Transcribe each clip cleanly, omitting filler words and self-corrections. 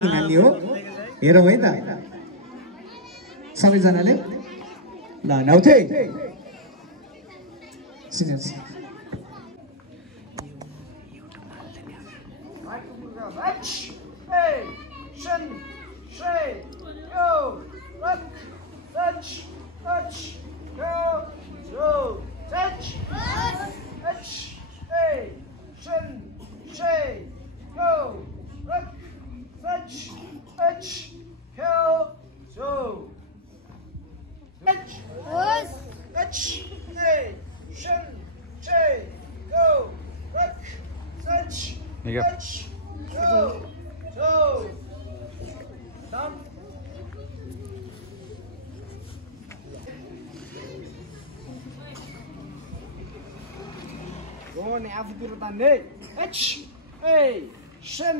नाली हो हेरौँ है त सबैजनाले ल नाउथे seniors Going after the net. H A shin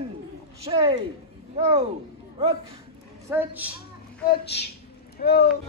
shay go rook search H go.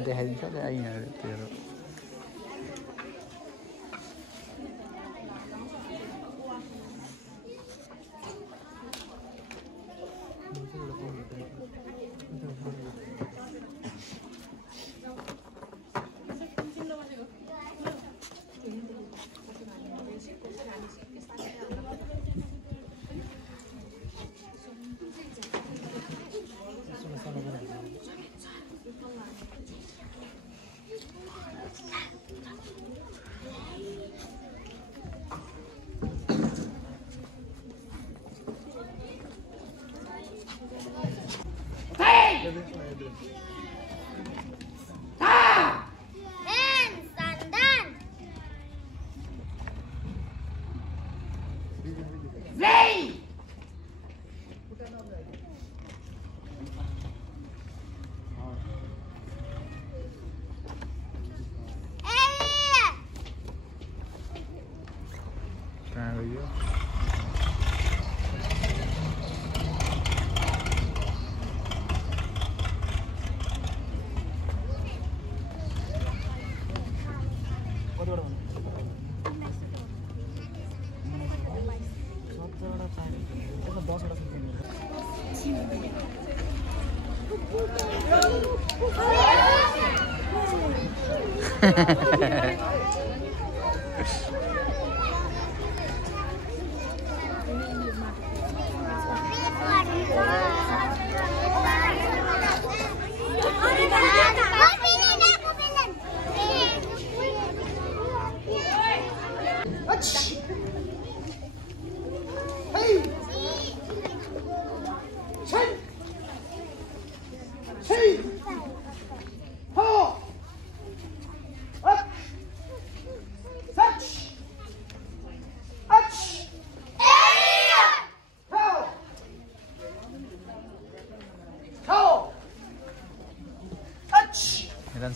Dejaदिन्छ नि आइहाल्यो तेरो कहाँ गयो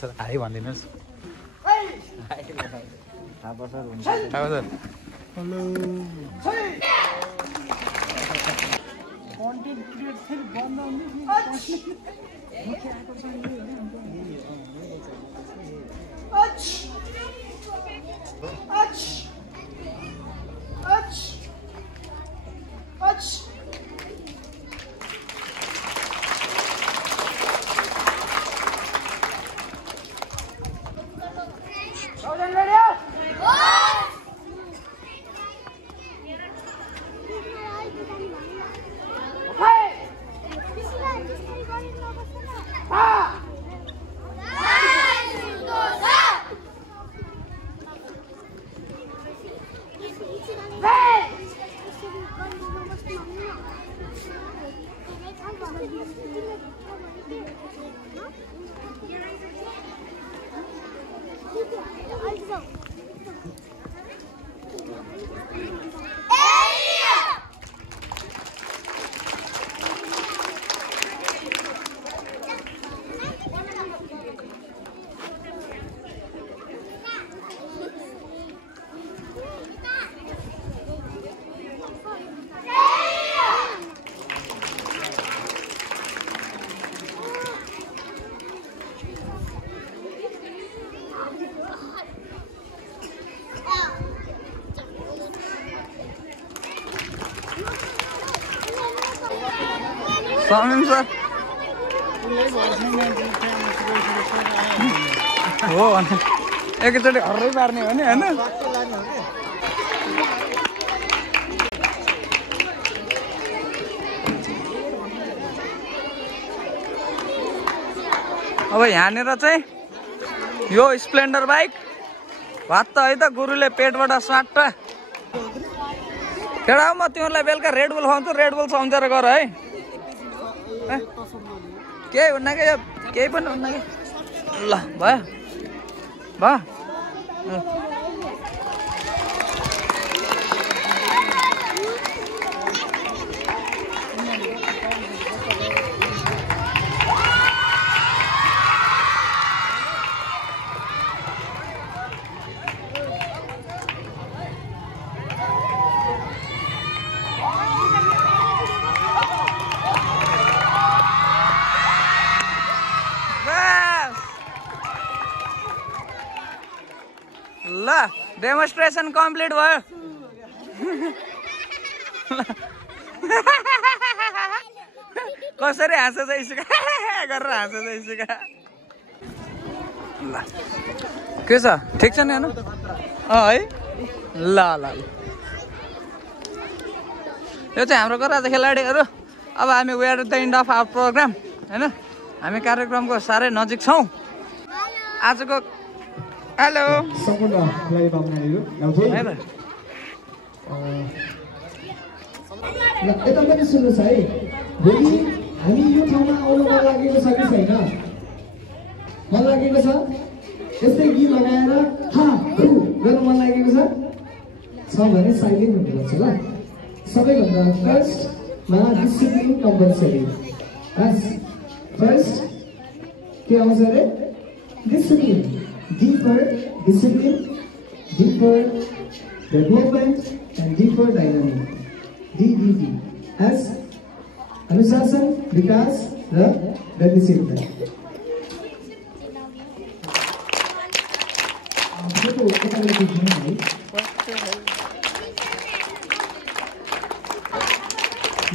सर हाई भनिदिनुहोस् समीम सर हो भने एकैचोटि हर्रै पार्ने हो नि होइन अब यहाँनिर चाहिँ यो स्प्लेन्डर बाइक भात है त गुरुले पेटबाट स्वाट केटा म तिमीहरूलाई बेलुका रेड बुल खुवाउँछु रेड बुल सम्झेर गर है केही हुन्न कि यो केही पनि हुन्न कि ल भयो भयो ल डेमोन्स्ट्रेसन कम्प्लिट भयो कसरी हाँसेछ इसिका गरेर हाँसेछ इसिका ल के छ ठिक छ नि हेर्नु है ल ल यो चाहिँ हाम्रो गराज खेलाडीहरू अब हामी we are the end of our program होइन हामी कार्यक्रमको साह्रै नजिक छौँ आजको हेलो सम्पूर्ण खेलाडी पाहुनाहरू गाउँथे यता पनि सुन्नुहोस् है भोलि हामी यो ठाउँमा आउनु मन लागेको छ कि छैन मन लागेको छ यस्तै गीत लगाएर हा गर्नु मन लागेको छ भने साइलेन्ट हुनुपर्छ ल सबैभन्दा फर्स्टमा डिसिप्लिन कम्पलसरी फर्स्ट के आउँछ अरे discipline deeper discipline, deeper development, and deeper dynamic. DDD as अनुशासन, विकास र गतिशीलता.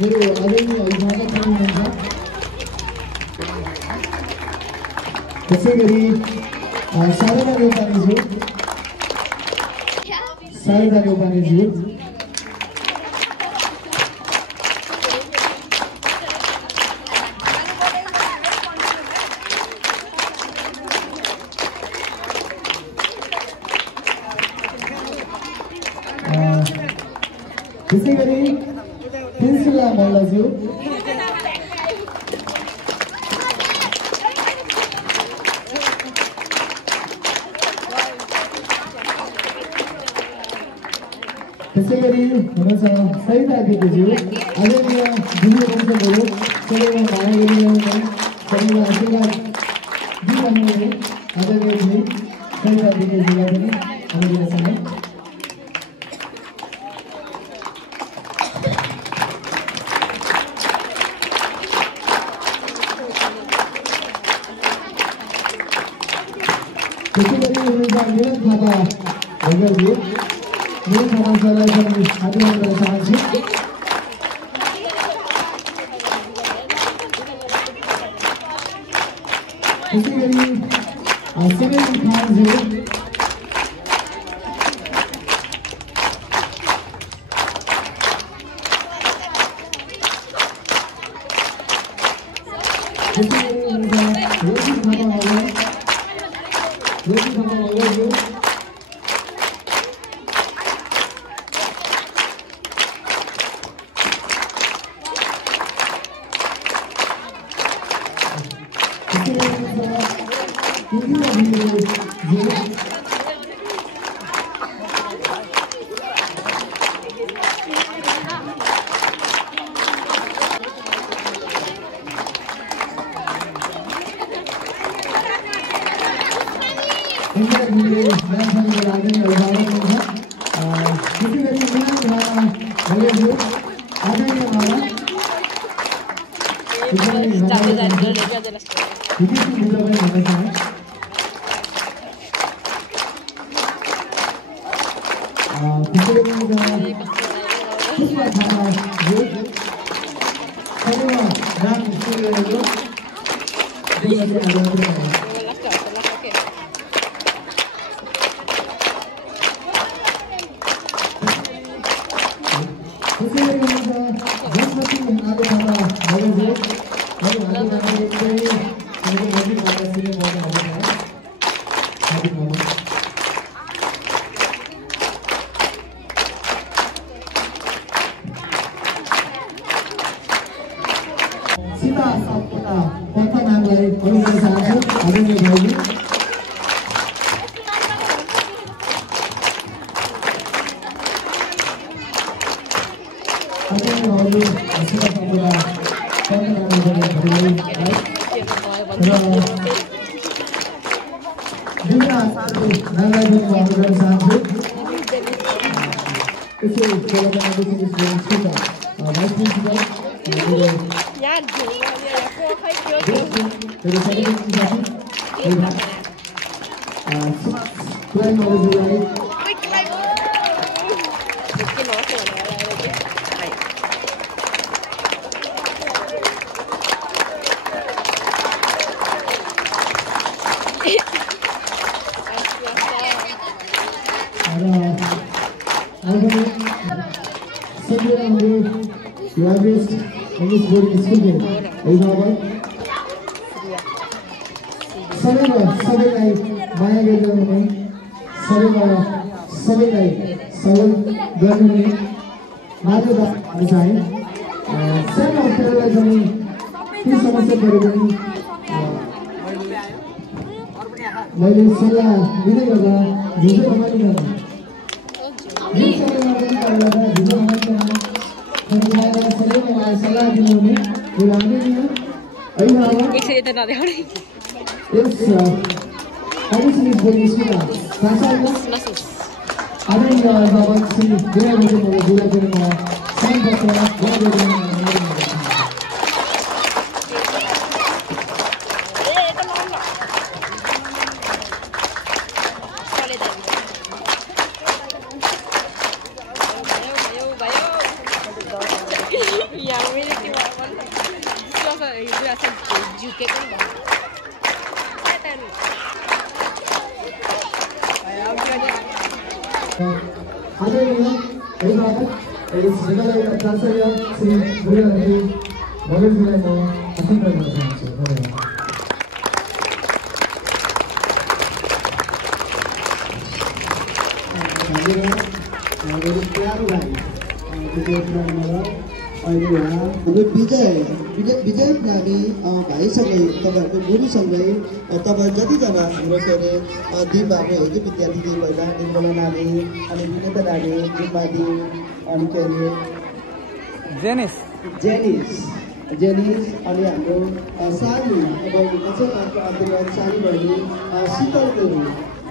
मेरो आदरणीय अभिभावक हुनुहुन्छ त्यसैगरी शारदा नेपालीज्यू त्यसैगरी पेन्सिला मल्लज्यू त्यसैगरी हुनुहुन्छ सहिता दिदीज्यू आदरणीय दिदी वंशहरू सबैमा माया गरिरहनु सबैमा आशीर्वाद दिइरहनु आदरणीय दिदी सहिता दिदीज्यूलाई पनि हाम्रो समय त्यसैगरी हुनुहुन्छ निरज थापा भैरवज्यू मेरो समाजलाई पनि आशीर्वाद गर्न चाहन्छु त्यसैगरी सिमेन खानज्यू त्यसैगरी हुनुहुन्छ रोजी थापा मगरज्यू सिने मौका आउँछ हार्दिक नमस्कार सीता सापकोटा पन्था नामलाई अनुरोध चाहन्छु आदरणीय भाइजी आदरणीय भाइजी सीता सापकोटा पन्था नामलाई विभिन्न साथी नामलाई पनि अनुरोध गर्न चाहन्छु यसो कोलाजना देखि Sita vice principal largest English boarding school here. Ahmedabad. सबैलाई माया गरिरहने सबैलाई सहयोग गर्ने माधव दाजु चाहे सानो अवस्थालाई पनि के समस्या परे पनि मैले सल्लाह दिँदै गर्दा झिझो नमानिकन जुन समयमा पनि गर्दा झिझो नमानिकन सबैलाई मलाई सल्लाह दिनुहुने यो राम्रै दिन Yes, everything is very useful. That's all. I think about see, we are going to do that in some विजय नानी भाइसँगै तपाईँहरूको गुरुसँगै तपाईँ जतिजना हाम्रो के अरे दिपबाबु हिजो विद्यार्थी दिदी पहिला निर्मला नानी अनि विनेता नानी दिपबादी अनि के अरे जेनिस अनि हाम्रो सानी तपाईँको कक्षाको अन्तर्गत सानी बहिनी शीतल देवी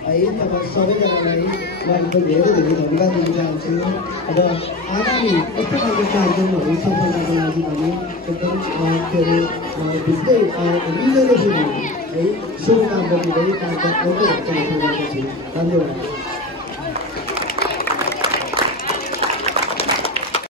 है तपाईँ सबैजनालाई म एकदम धेरै धन्यवाद दिन चाहन्छु र आगामी यस्तो खालको कार्यक्रमहरू सफलताको लागि भने एकदम के अरे भित्रै है शुभकामना दिँदै कार्यक्रम आउँदै छु धन्यवाद।